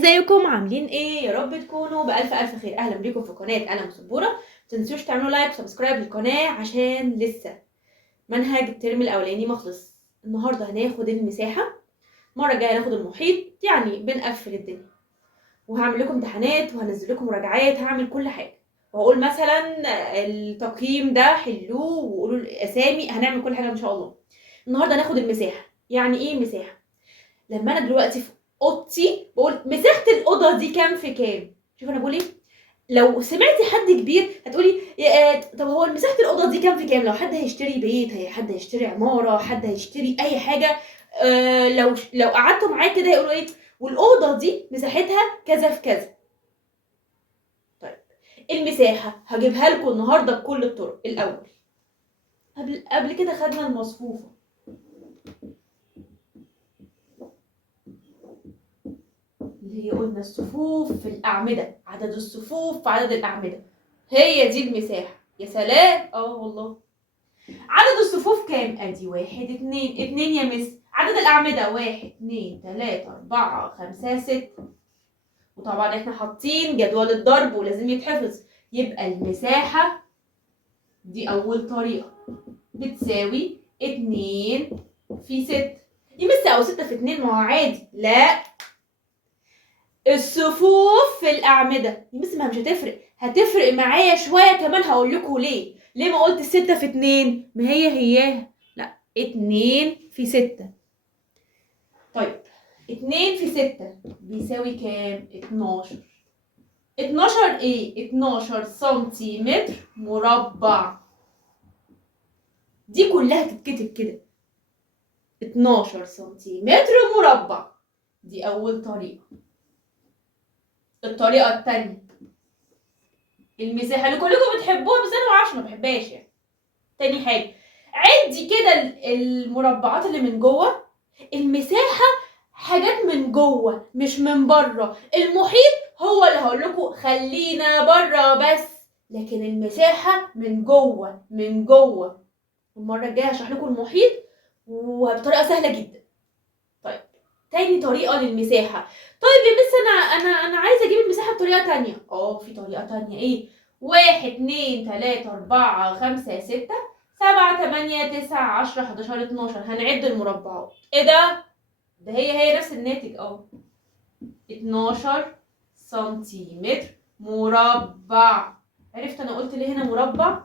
ازيكم عاملين ايه؟ يا رب تكونوا بألف ألف خير. أهلا بيكم في قناة قلم سبورة. متنسوش تعملوا لايك وسبسكرايب للقناة عشان لسه منهج الترم الأولاني مخلص. النهاردة هناخد المساحة، المرة الجاية هناخد المحيط، يعني بنقفل الدنيا. وهعمل لكم امتحانات وهنزل لكم مراجعات، هعمل كل حاجة. وهقول مثلا التقييم ده حلوه وقولوا الأسامي، هنعمل كل حاجة إن شاء الله. النهاردة هناخد المساحة. يعني ايه مساحة؟ لما انا دلوقتي في اوضتي بقول مساحه الاوضه دي كام في كام. شوف انا بقول ايه. لو سمعتي حد كبير هتقولي طب هو مساحه الاوضه دي كام في كام. لو حد هيشتري بيت، حد هيشتري عماره، حد هيشتري اي حاجه، لو قعدتوا معاه كده يقولوا ايه، والاوضه دي مساحتها كذا في كذا. طيب المساحه هجيبها لكم النهارده بكل الطرق. الاول قبل كده خدنا المصفوفه، اللي هي قلنا الصفوف في الأعمدة، عدد الصفوف في عدد الأعمدة، هي دي المساحة. يا سلام، والله. عدد الصفوف كام؟ ادي 1 2 يا مس. عدد الأعمدة 1 2 3 4 5 6. وطبعا احنا حاطين جدول الضرب ولازم يتحفظ. يبقى المساحة دي أول طريقة بتساوي 2 في 6. يا مس أو 6 في 2 ما هو عادي. لا، الصفوف في الأعمدة بس ما مش هتفرق معايا شوية كمان. هقول لكم ليه ما قلت 6 في 2؟ ما هياها. لا، 2 في 6. طيب 2 في 6 بيساوي كام؟ 12. 12 ايه؟ 12 سنتيمتر مربع. دي كلها تتكتب كده، 12 سنتيمتر مربع. دي أول طريقة. الطريقة التانية، المساحة اللي كلكم بتحبوها بس انا معرفش ما بحبهاش يعني. تاني حاجة، عدي كده المربعات اللي من جوه. المساحة حاجات من جوه مش من بره. المحيط هو اللي هقول لكم خلينا بره بس، لكن المساحة من جوه من جوه. المرة الجاية هشرح لكم المحيط وبطريقة سهلة جدا. طيب تاني طريقة للمساحة. طيب يا مس انا عايزة اجيب المساحة بطريقة تانية. في طريقة تانية. ايه؟ 1 2 3 4 5 6 7 8 9 10 11 12. هنعد المربعات. ايه ده هي نفس الناتج 12 سنتيمتر مربع. عرفت انا قلت ليه هنا مربع؟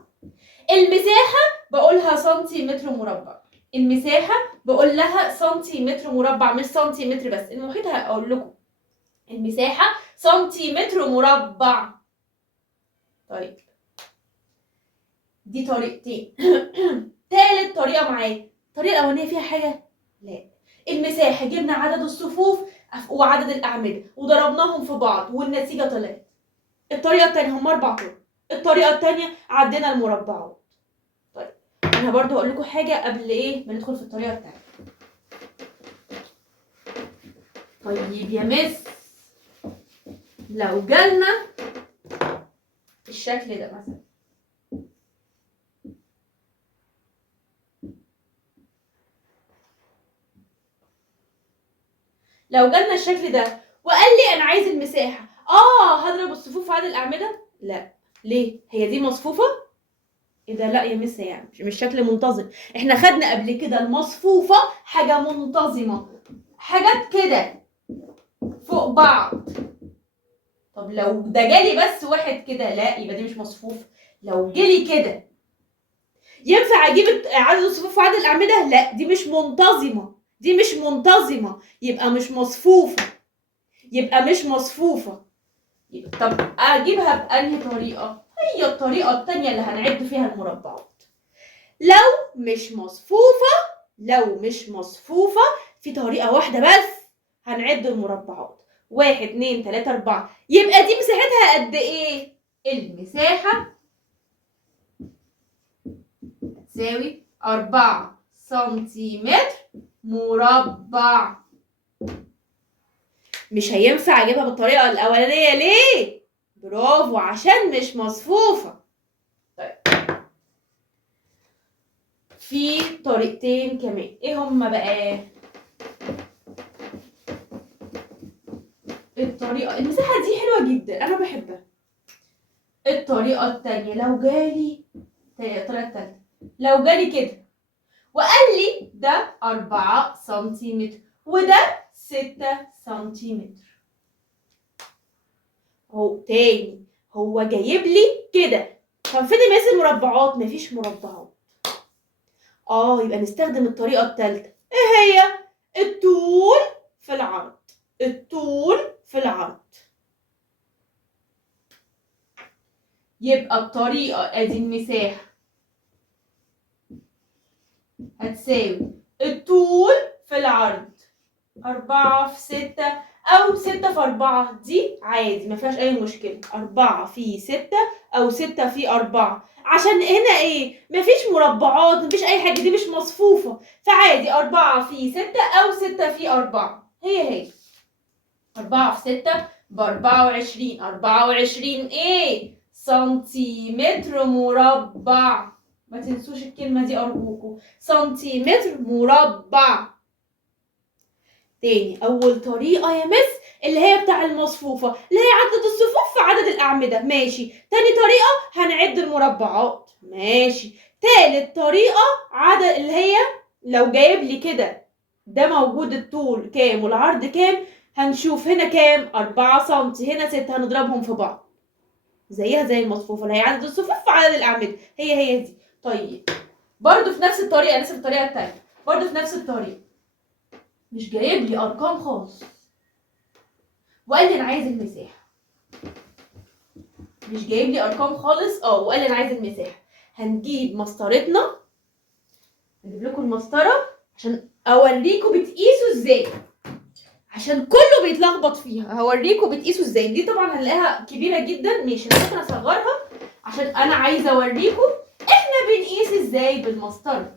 المساحة بقولها سنتيمتر مربع. المساحة بقول لها سنتيمتر مربع مش سنتيمتر بس. المحيط هقول لكم المساحة سنتيمتر مربع. طيب دي طريقتين. تالت طريقة معايا. الطريقة الأولانية فيها حاجة؟ لا. المساحة جبنا عدد الصفوف وعدد الأعمدة وضربناهم في بعض والنتيجة طلعت. الطريقة التانية هم 4 طرق. الطريقة التانية عدينا المربعات. طيب أنا برضو هقول لكم حاجة قبل ما ندخل في الطريقة التانية. طيب يا مس، لو جالنا الشكل ده مثلا، لو جالنا الشكل ده وقال لي انا عايز المساحه، هضرب الصفوف في عدد الاعمده؟ لا. ليه؟ هي دي مصفوفه؟ ايه ده؟ لا يا مس، يعني مش شكل منتظم. احنا خدنا قبل كده المصفوفه حاجه منتظمه، حاجات كده فوق بعض. طب لو ده جالي بس واحد كده، لا يبقى دي مش مصفوف. لو جالي كده ينفع اجيب عدد الصفوف وعدد الاعمده؟ لا، دي مش منتظمه. دي مش منتظمه، يبقى مش مصفوفه. طب اجيبها بأنهي طريقه؟ هي الطريقه التانية اللي هنعد فيها المربعات. لو مش مصفوفه في طريقه واحده بس هنعد المربعات. 1 2 3 4. يبقى دي مساحتها قد ايه؟ المساحه تساوي 4 سنتيمتر مربع. مش هينفع اجيبها بالطريقه الاولانيه. ليه؟ برافو، عشان مش مصفوفه. طيب في طريقتين كمان. ايه هما بقى؟ الطريقة المساحة دي حلوة جدا أنا بحبها. الطريقة التانية لو جالي الطريقة التالتة لو جالي كده وقال لي ده 4 سنتيمتر وده 6 سنتيمتر. اهو تاني هو جايب لي كده. طب فين مقاس المربعات؟ مفيش مربعات. يبقى نستخدم الطريقة التالتة. ايه هي؟ الطول في العرض. الطول في العرض. يبقى الطريقة ادي المساحة هتساوي الطول في العرض 4 في 6 أو 6 في 4 دي عادي مفيهاش أي مشكلة. 4 في 6 أو 6 في 4 عشان هنا إيه؟ مفيش مربعات مفيش أي حاجة دي مش مصفوفة فعادي 4 في 6 أو 6 في 4 هي 4 في 6 ب24. 24 إيه؟ سنتيمتر مربع. ما تنسوش الكلمة دي أرجوكم. سنتيمتر مربع. تاني أول طريقة يا مس اللي هي بتاع المصفوفة اللي هي عدد الصفوف في عدد الأعمدة ماشي. تاني طريقة هنعد المربعات ماشي. تالت طريقة عدد اللي هي لو جايب لي كده ده موجود الطول كام والعرض كام هنشوف هنا كام 4 سم هنا 6 هنضربهم في بعض زيها زي المصفوفة اللي هي عدد الصفوف في عدد الأعمدة هي دي. طيب برضو في نفس الطريقة نفس الطريقة التانية برضو في نفس الطريقة مش جايب لي ارقام خالص وقال لي انا عايز المساحه. مش جايب لي ارقام خالص وقال لي انا عايز المساحه. هنجيب مسطرتنا. هجيب لكم المسطره عشان اوريكم بتقيسوا ازاي عشان كله بيتلخبط فيها. هوريكم بتقيسوا ازاي. دي طبعا هنلاقيها كبيره جدا ماشي انا ممكن اصغرها عشان انا عايزه اوريكم احنا بنقيس ازاي بالمسطره.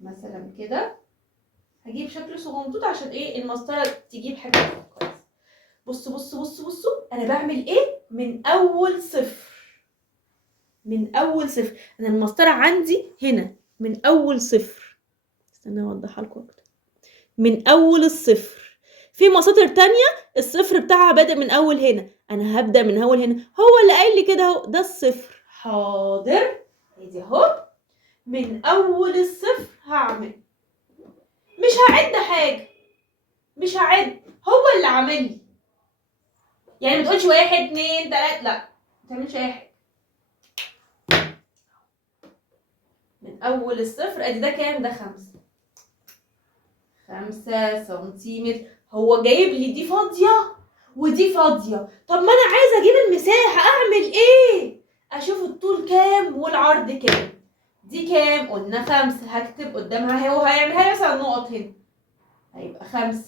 مثلا كده هجيب شكل صغنطوط عشان ايه المسطره تجيب حاجه كويسه. بصوا انا بعمل ايه من اول صفر. من اول صفر انا المسطره عندي هنا من اول صفر. استنى اوضحها لكم اكتر. من اول الصفر. في مساطر تانية الصفر بتاعها بادئ من اول هنا. انا هبدا من اول هنا. هو اللي قايل لي كده اهو ده الصفر. حاضر ادي اهو من اول الصفر هعمل. مش هعد حاجه. مش هعد هو اللي عامل لي. يعني ما تقولش 1 2 3 لا ما تعملش اي حاجه. من اول الصفر ادي ده كام ده 5 سنتيمتر. هو جايب لي دي فاضيه ودي فاضيه. طب ما انا عايزه اجيب المساحه اعمل ايه؟ اشوف الطول كام والعرض كام. دي كام؟ قلنا 5. هكتب قدامها هو هيعملها لي مثلا نقط هنا هيبقى 5.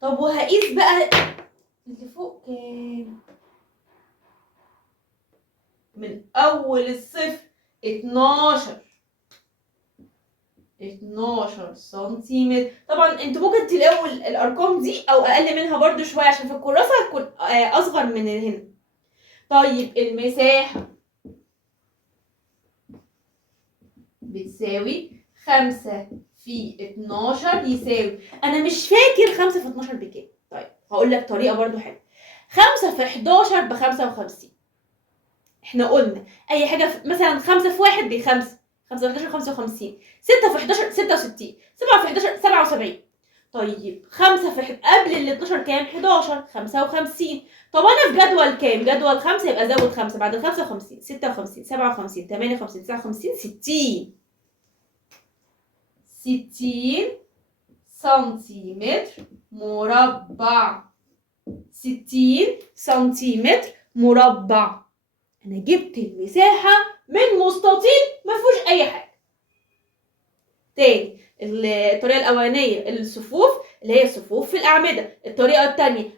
طب وهقيس بقى اللي فوق كام؟ من اول الصفر 12 سنتيمتر. طبعا انتوا ممكن تلاقوا الارقام دي او اقل منها برضو شويه عشان في الكراسه هتكون اصغر من هنا. طيب المساحه بتساوي 5 في 12 يساوي. انا مش فاكر 5 في 12 بكام. طيب هقول لك طريقه برضو حلوه. 5 في 11 ب 55. احنا قلنا اي حاجه مثلا 5 في 1 ب 5. 5 في 11 55. 6 في 11 66. 7 في 11 77. طيب 5 في قبل ال 12 كام؟ 11 55. طب انا في جدول كام؟ جدول 5 يبقى زود 5 بعد ال 55 56 57 58 59 60. 60 سنتيمتر مربع. 60 سنتيمتر مربع. انا جبت المساحه من مستطيل ما فيهوش اي حاجه. تاني الطريقه الاولانيه الصفوف اللي هي الصفوف في الاعمده. الطريقه الثانيه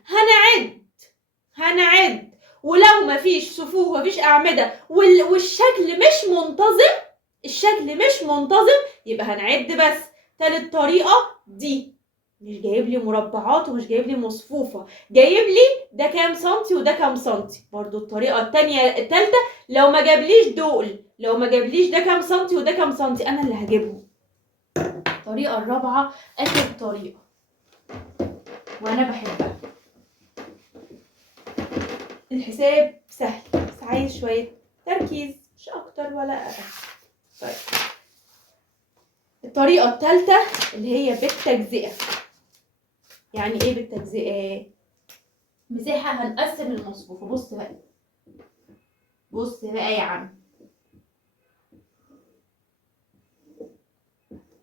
هنعد ولو ما فيش صفوف وما فيش اعمده والشكل مش منتظم يبقى هنعد بس. تالت طريقه دي مش جايب لي مربعات ومش جايب لي مصفوفه. جايب لي ده كام سنتي وده كام سنتي. برضو الطريقه الثالثه لو ما جابليش ده كام سنتي وده كام سنتي انا اللي هجيبهم. الطريقه الرابعه اخر طريقه وانا بحبها. الحساب سهل بس عايز شوية تركيز، مش اكتر ولا اقل. طيب الطريقة الثالثة اللي هي بالتجزئة. يعني ايه بالتجزئة؟ مساحة هنقسم المصفوفة. بص بقى، بص بقى يا عم،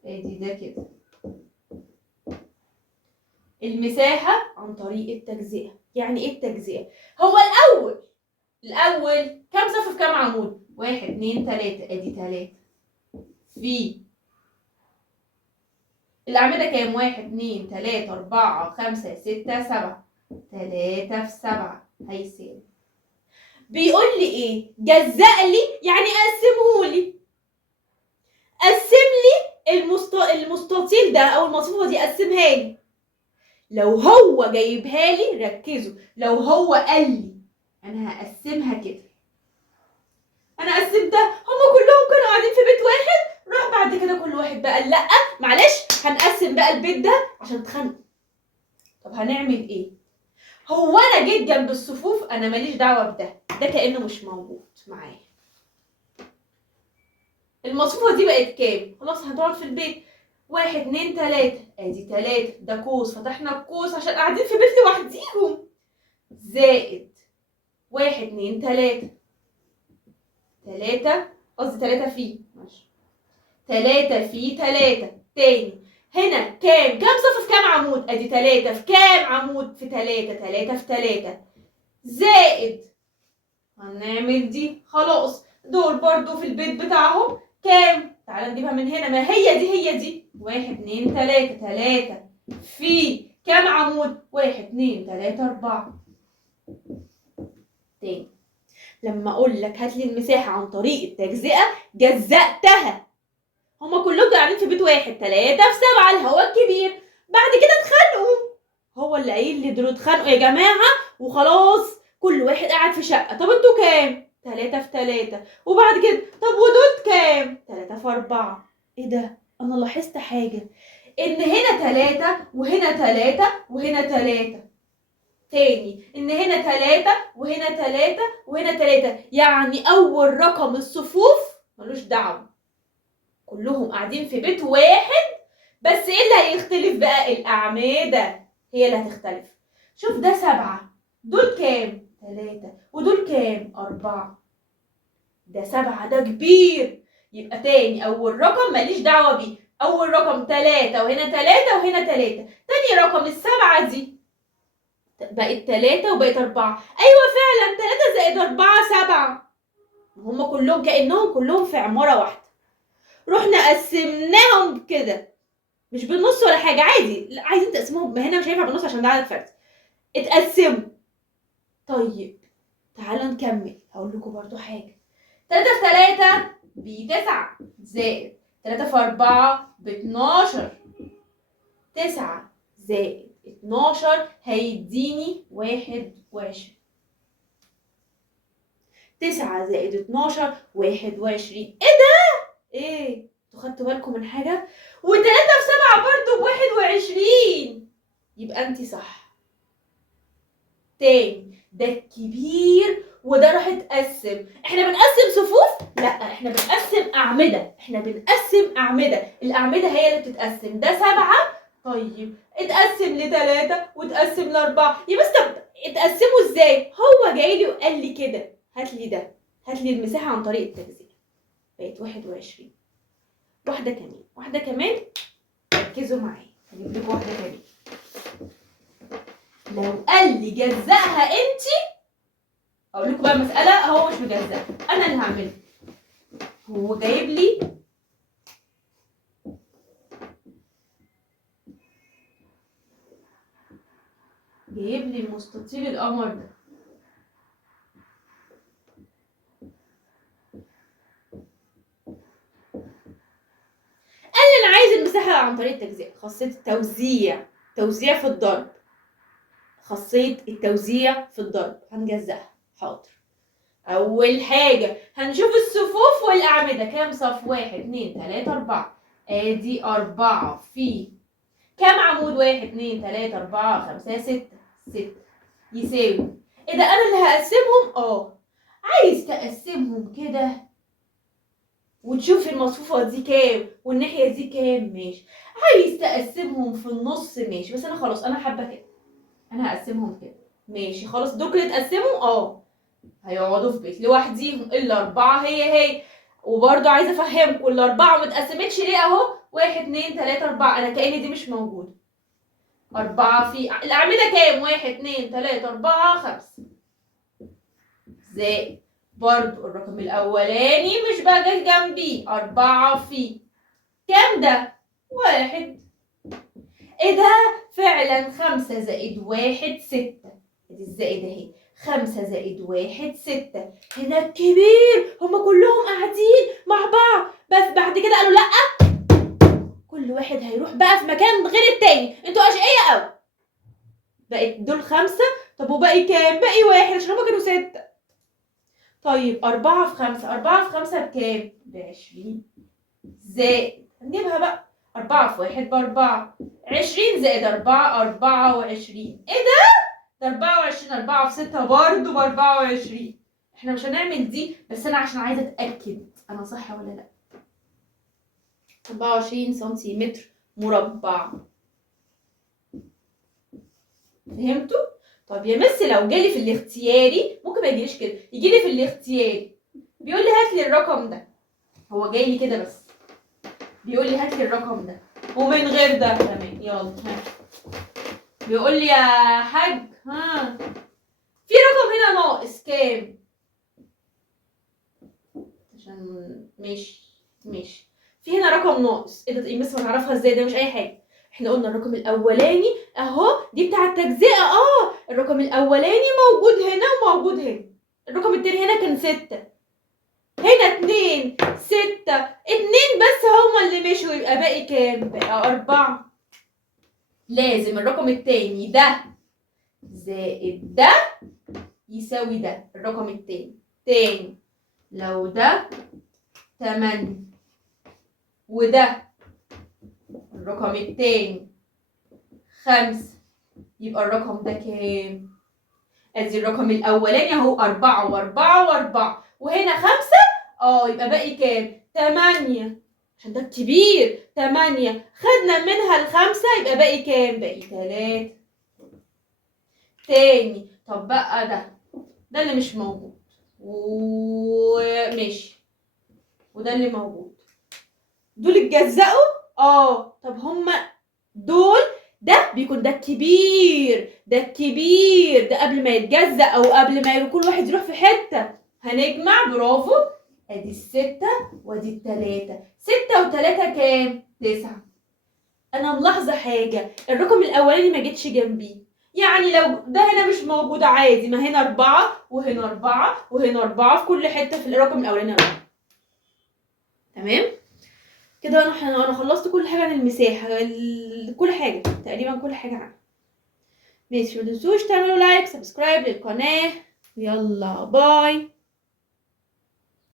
ادي ده كده المساحة عن طريق التجزئة. يعني ايه التجزئة؟ هو الأول كام صف في كام عمود؟ 1 2 3، ادي 3 في الأعمدة كام؟ 1 2 3 4 5 6 7، 3 في 7 هيساوي. بيقول لي ايه؟ جزأ لي يعني قسمهولي. قسم لي المستطيل ده او المصفوفة دي، قسمها لي. لو هو جايبها لي، ركزوا، لو هو قال لي انا هقسمها كده، انا قسمتها، هما كلهم كانوا قاعدين في بيت واحد، راح بعد كده كل واحد بقى لا معلش هنقسم بقى البيت ده عشان اتخانقوا. طب هنعمل ايه؟ هو انا جيت جنب الصفوف، انا ماليش دعوه بده، ده كانه مش موجود معايا. المصفوفه دي بقت كام؟ خلاص هتقعد في البيت. 1 2 3، ادي 3، ده قوس، فتحنا القوس عشان قاعدين في بيت لوحديهم، زائد 1 2 3، 3 قصدي 3 في، ماشي، 3 في 3 تاني. هنا كام صف في كام عمود؟ ادي 3 في كام عمود؟ في 3، 3 في 3 زائد، هنعمل دي خلاص، دول برضو في البيت بتاعهم كام؟ تعالى نجيبها من هنا، ما هي دي 1 2 3، 3 في كام عمود؟ 1 2 3 4. تاني، لما اقول لك هات لي المساحه عن طريق التجزئه، جزأتها. هما كلهم قاعدين في بيت واحد، 3 في 7 الهوا الكبير. بعد كده اتخانقوا، هو اللي قايل لي دول اتخانقوا يا جماعه وخلاص، كل واحد قاعد في شقه. طب انتوا كام؟ 3 في 3. وبعد كده طب ودول كام؟ 3 في 4. ايه ده؟ انا لاحظت حاجه، ان هنا 3 وهنا 3 وهنا 3. تاني، ان هنا 3 وهنا 3 وهنا 3، يعني اول رقم الصفوف ملوش دعوه، كلهم قاعدين في بيت واحد. بس ايه اللي هيختلف بقى؟ الأعمدة هي اللي هتختلف. شوف ده 7، دول كام؟ 3، ودول كام؟ 4. ده 7 ده كبير، يبقى تاني أول رقم ماليش دعوة بيه، أول رقم 3 وهنا 3 وهنا 3. تاني رقم السبعة دي بقت 3 وبقت 4. أيوة فعلا 3 زائد 4 7. هما كلهم كأنهم كلهم في عمارة واحدة. رحنا قسمناهم كده، مش بالنص ولا حاجه، عادي، لا عايزين تقسموهم، ما هنا مش هينفع بالنص عشان ده عدد فرد، اتقسموا. طيب تعالوا نكمل، هقول لكم برضو حاجه. 3 في 3 ب 9 زائد 3 في 4 ب 12. 9 زائد 12 هيديني 21. 9 زائد 12 21. ايه ده؟ ايه؟ انتوا خدتوا بالكم من حاجه؟ و3 في 7 برضو ب 21. يبقى انت صح. تاني، ده الكبير وده راح اتقسم. احنا بنقسم صفوف؟ لا، احنا بنقسم اعمده، الاعمده هي اللي بتتقسم. ده 7، طيب اتقسم ل3 واتقسم ل4. يا بس طب اتقسموا ازاي؟ هو جاي لي وقال لي كده هات لي ده، هات لي المساحه عن طريق التجزئه، بقت 21. واحده كمان، ركزوا معايا، هجيب لكم واحده كمان. لو قال لي جزأها انت، اقول لكم بقى مسألة هو مش مجزأها، انا اللي هعملها. هو جايب لي مستطيل القمر ده، قال لي انا عايز المساحة عن طريق التجزئة، خاصية التوزيع، توزيع في الضرب، خاصية التوزيع في الضرب، هنجزأها. حاضر. اول حاجة هنشوف الصفوف والاعمدة، كام صف؟ 1 2 3 4. ادي 4 في كام عمود؟ 1 2 3 4 5 6. 6 يساوي ايه ده؟ انا اللي هقسمهم. عايز تقسمهم كده وتشوف المصفوفة دي كام والناحية دي كام، ماشي. عايز تقسمهم في النص، ماشي. بس انا خلاص انا حابة كده، انا هقسمهم كده، ماشي. خلاص دول كده اتقسموا، هيقعدوا في بيت لوحديهم. الاربعة هي وبرضه عايزة افهمكم الاربعة متقسمتش ليه اهو. 1 2 3 4، انا كأن دي مش موجودة. 4 في الأعمدة كام؟ 1 2 3 4 5 زائد برضو الرقم الأولاني مش بقى جاي جنبي. 4 في كام ده؟ 1. ايه ده؟ فعلا 5 زائد 1 6. ادي الزائد اهي. 5 زائد 1 6. هنا الكبير هما كلهم قاعدين مع بعض، بس بعد كده قالوا لأ، كل واحد هيروح بقى في مكان غير التاني. انتوا أشقية أوي. بقت دول 5. طب وباقي كام؟ باقي 1 عشان هما كانوا 6. طيب 4 في 5، 4 في 5 بكام؟ ب20 زائد، هنجيبها بقى. 4 في 1 ب4. 20 زائد 4 24. ايه ده 24. 4 في 6 برضه ب24. احنا مش هنعمل دي، بس انا عشان عايزه اتاكد انا صح ولا لا. 24 سنتيمتر مربع. فهمتوا؟ طب يا مس لو جالي في الاختياري، ممكن ما يجيليش كده، يجيلي في الاختياري بيقول لي هات لي الرقم ده. هو جاي لي كده بس بيقول لي هات لي الرقم ده ومن غير ده كمان. يلا بيقول لي يا حاج في رقم هنا ناقص كام؟ عشان ماشي في هنا رقم ناقص. ايه ده؟ ايه بس هنعرفها ازاي؟ ده مش اي حاجه. احنا قلنا الرقم الاولاني اهو، دي بتاع التجزئه. الرقم الاولاني موجود هنا وموجود هنا. الرقم التاني هنا كان 6، هنا 2 6. 2 بس هما اللي مشوا، يبقى باقي كام؟ بقى 4. لازم الرقم التاني ده زائد ده يساوي ده. الرقم التاني تاني لو ده 8 وده الرقم التاني 5، يبقى الرقم ده كام؟ ادي الرقم الاولاني اهو 4 و4 و4 وهنا 5. يبقى باقي كام؟ 8 عشان ده كبير. 8 خدنا منها ال5، يبقى باقي كام؟ باقي 3 تاني. طب بقى ده اللي مش موجود وماشي، وده اللي موجود. دول اتجزأوا. طب هما دول، ده بيكون ده الكبير، ده الكبير ده قبل ما يتجزأ او قبل ما كل واحد يروح في حتة. هنجمع، برافو. ادي 6 وادي 3. 6 و3 كام؟ 9. انا ملاحظة حاجة، الرقم الاولاني ما جتش جنبيه. يعني لو ده هنا مش موجود عادي، ما هنا 4 وهنا 4 وهنا 4 في كل حتة في الرقم الاولاني 4. تمام كده. انا خلصت كل حاجة عن المساحة، كل حاجة تقريبا، كل حاجة عنها. ماشي، متنسوش تعملوا لايك سبسكرايب للقناة. يلا باي.